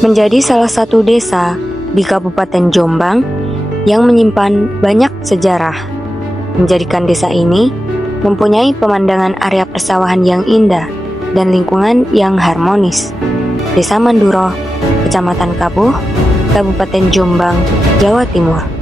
menjadi salah satu desa di Kabupaten Jombang yang menyimpan banyak sejarah, menjadikan desa ini mempunyai pemandangan area persawahan yang indah dan lingkungan yang harmonis. Desa Manduro, Kecamatan Kapuh, Kabupaten Jombang, Jawa Timur.